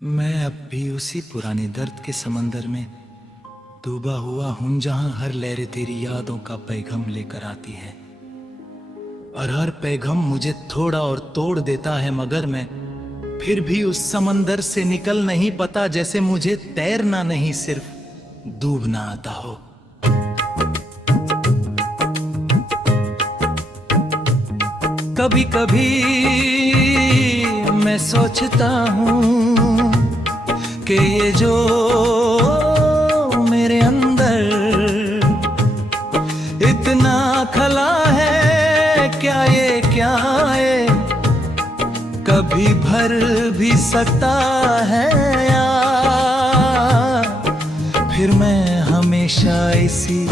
मैं अब भी उसी पुराने दर्द के समंदर में डूबा हुआ हूं, जहां हर लहर तेरी यादों का पैगाम लेकर आती है। और हर पैगाम मुझे थोड़ा और तोड़ देता है, मगर मैं फिर भी उस समंदर से निकल नहीं पाता, जैसे मुझे तैरना नहीं सिर्फ डूबना आता हो। कभी कभी मैं सोचता हूँ कि ये जो मेरे अंदर इतना खला है, क्या ये कभी भर भी सकता है या फिर मैं हमेशा इसी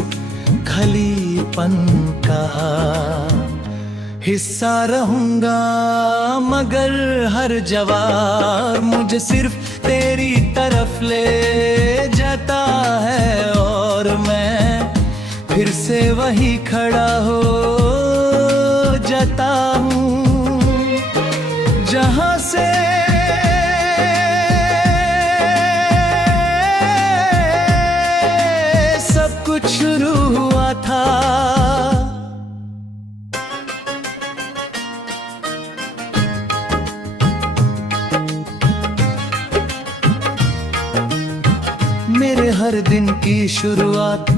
खलीपन का हिस्सा रहूंगा। मगर हर जवाब मुझे सिर्फ तेरी तरफ ले जाता है, और मैं फिर से वही खड़ा हो जाता हूँ जहाँ से सब कुछ शुरू हुआ था। मेरे हर दिन की शुरुआत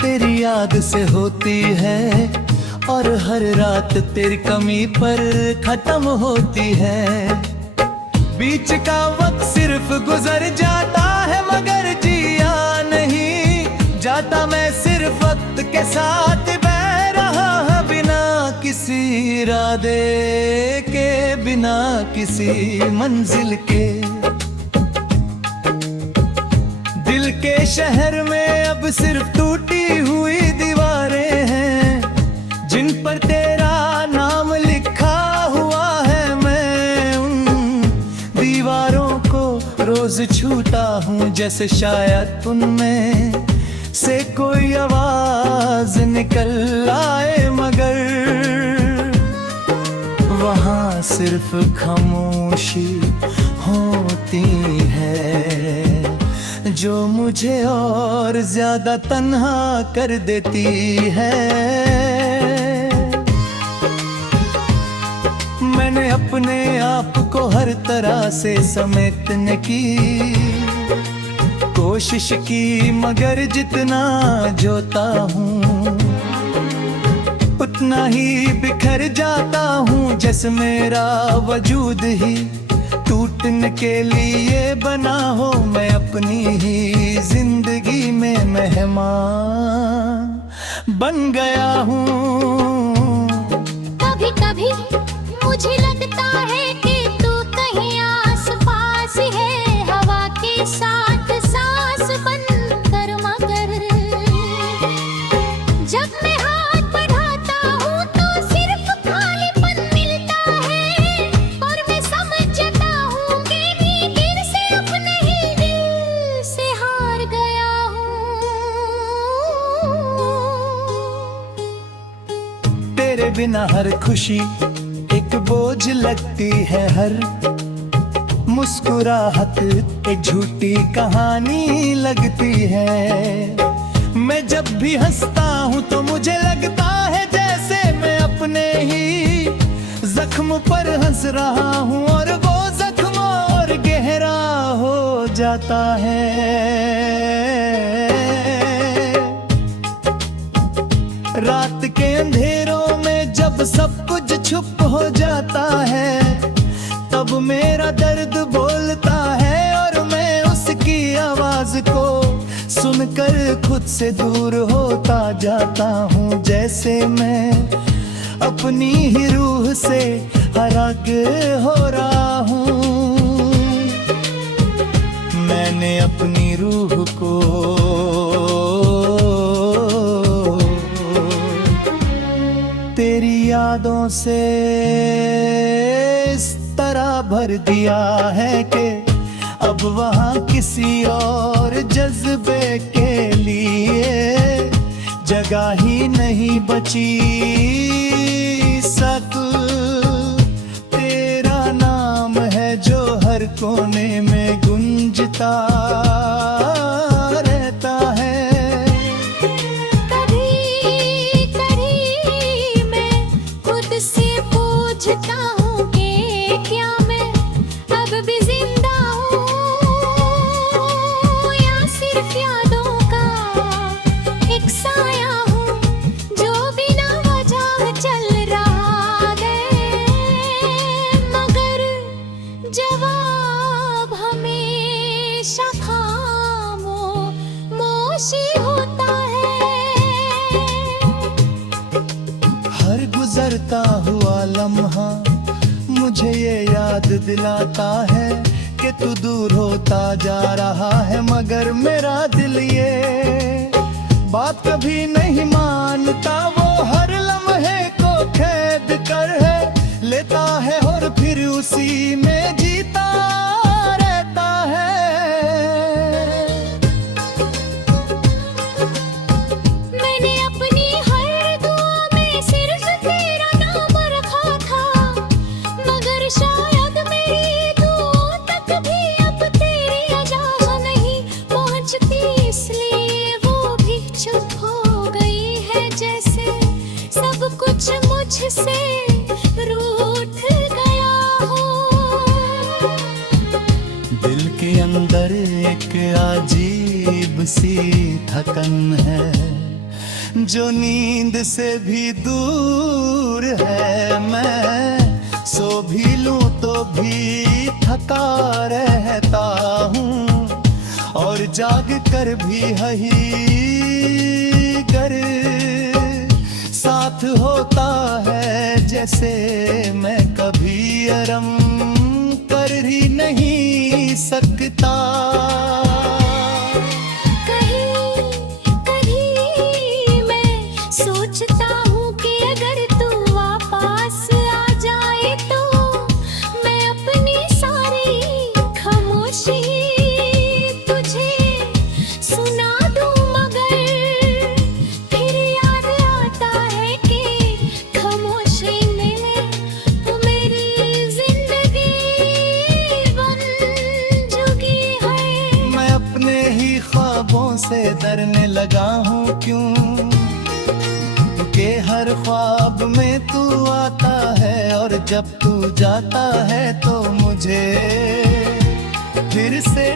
तेरी याद से होती है, और हर रात तेरी कमी पर खत्म होती है। बीच का वक्त सिर्फ गुजर जाता है, मगर जिया नहीं जाता। मैं सिर्फ वक्त के साथ बह रहा, बिना किसी इरादे के, बिना किसी मंजिल के। दिल के शहर में अब सिर्फ टूटी हुई दीवारें हैं, जिन पर तेरा नाम लिखा हुआ है। मैं उन दीवारों को रोज छूता हूँ, जैसे शायद उनमें से कोई आवाज निकल आए, मगर वहाँ सिर्फ खामोशी होती है, जो मुझे और ज्यादा तन्हा कर देती है। मैंने अपने आप को हर तरह से समेटने की कोशिश की, मगर जितना जोता हूँ उतना ही बिखर जाता हूँ, जैसे मेरा वजूद ही टूटने के लिए बना हो। मैं अपनी ही जिंदगी में मेहमान बन गया हूँ। कभी कभी मुझे लगता है कि तू कहीं आस पास है, हवा के साथ सांस बनकर, मगर जब मैं हाथ बढ़ाता हूँ तो सिर्फ खालीपन मिलता है, और मैं समझता हूँ कि मैं दिल से अपने ही दिल से हार गया हूँ। तेरे बिना हर खुशी एक बोझ लगती है, हर मुस्कुराहट एक झूठी कहानी लगती है। मैं जब भी हंसता हूँ तो मुझे लगता है जैसे मैं अपने ही जख्म पर हंस रहा हूँ, और वो जख्म और गहरा हो जाता है। रात के अंधेरों में जब सब कुछ चुप हो जाता है, तब मेरा दर्द बोलता है, और मैं उसकी आवाज को सुनकर खुद से दूर होता जाता हूँ, जैसे मैं अपनी ही रूह से अलग हो रहा हूँ। मैंने अपनी रूह को तेरी यादों से इस तरह भर दिया है कि अब वहाँ किसी और जज्बे के लिए जगह ही नहीं बची। सक तेरा नाम है जो हर कोने में गूंजता रहता है। कभी कभी मैं खुद से पूछता हूँ कि क्या मैं अब भी जिंदा हूँ या सिर्फ यादों का एक साया हूँ जो बिना वजह चल रहा है। मगर जवाब हमेशा खामोशी होता है। हर गुजरता हुआ लम्हा मुझे ये याद दिलाता है कि तू दूर होता जा रहा है, मगर मेरा दिल ये बात कभी नहीं मानता। वो हर लम्हे को कैद कर है लेता है और फिर उसी में जीता रहता है। मैंने अपनी हर दुआ में सिर्फ तेरा नाम रखा था, मगर शायद मेरी दुआओं तक भी अब तेरी अजा नहीं पहुंचती, इसलिए वो भी चुप हो गई है। जैसे सब कुछ मुझसे रूठ गया हो। दिल के अंदर एक अजीब सी थकन है जो नींद से भी दूर है। मैं सो भी लूं तो भी थका रहता हूँ और जाग कर भी यही गर साथ होता है। जैसे मैं कभी आराम कर ही नहीं सकता। कहीं मैं सोचता हूँ कि अगर तू वापस आ जाए तो मैं अपनी सारी खामोशी तुझे सुना दूँ, मगर फिर याद आता है कि खामोशी में तो मेरी जिंदगी बन चुकी है। मैं अपने ही ख्वाबों से डरने लगा हूँ क्यों कि हर ख्वाब में तू आता है और जब तू जाता है तो मुझे फिर से